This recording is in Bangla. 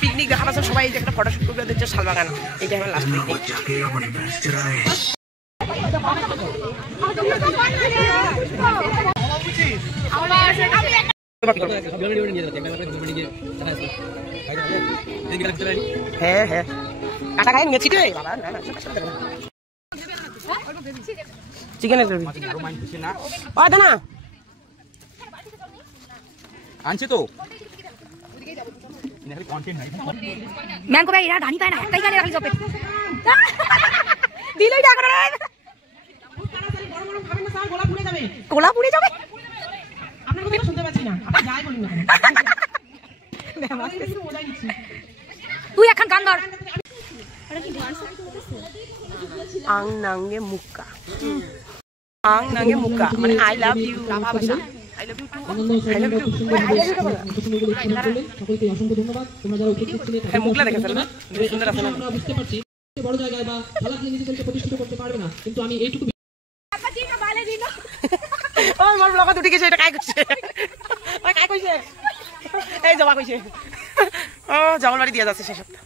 পিকনিক দেখা পাচ্ছেন সবাই এই যে একটা ফটোশুট করবে দেখছে শালবাগান এইটা আমার লাস্ট পিকনিক হ্যাঁ হ্যাঁ কাটা খাই নিয়েছি রে বাবা না না চিকেনের করবি ও দানা আনছে তো ম্যাম কো ভাই এরা গানি পায় না একটাই গানে রাখি জপে দিলই ডাক রে গোলা পুড়ে যাবে আপনার কথা শুনতে পাচ্ছি না আপনি যাই বলুন না তুই এখন গান ধর আং নাঙ্গে মুক্কা আং নাঙ্গে মুক্কা মানে আই লাভ ইউ লাভা ভাষা I love you too I love you সকলকে অসংখ্য ধন্যবাদ তোমরা যারা উপস্থিত ছিলে হ্যাঁ মুখলা দেখেছেন না সুন্দর আছে না আমরা বুঝতে পারছি বড় জায়গায় বা খেলা দিয়ে নিজেদেরকে প্রতিষ্ঠিত করতে পারবে না কিন্তু আমি এইটুকু ও আমার ব্লগে দুটি গেছে এটা কাই করছে ওই কাই কইছে এই জমা কইছে ও জামাল বাড়ি দিয়া যাচ্ছে শেষ সপ্তাহ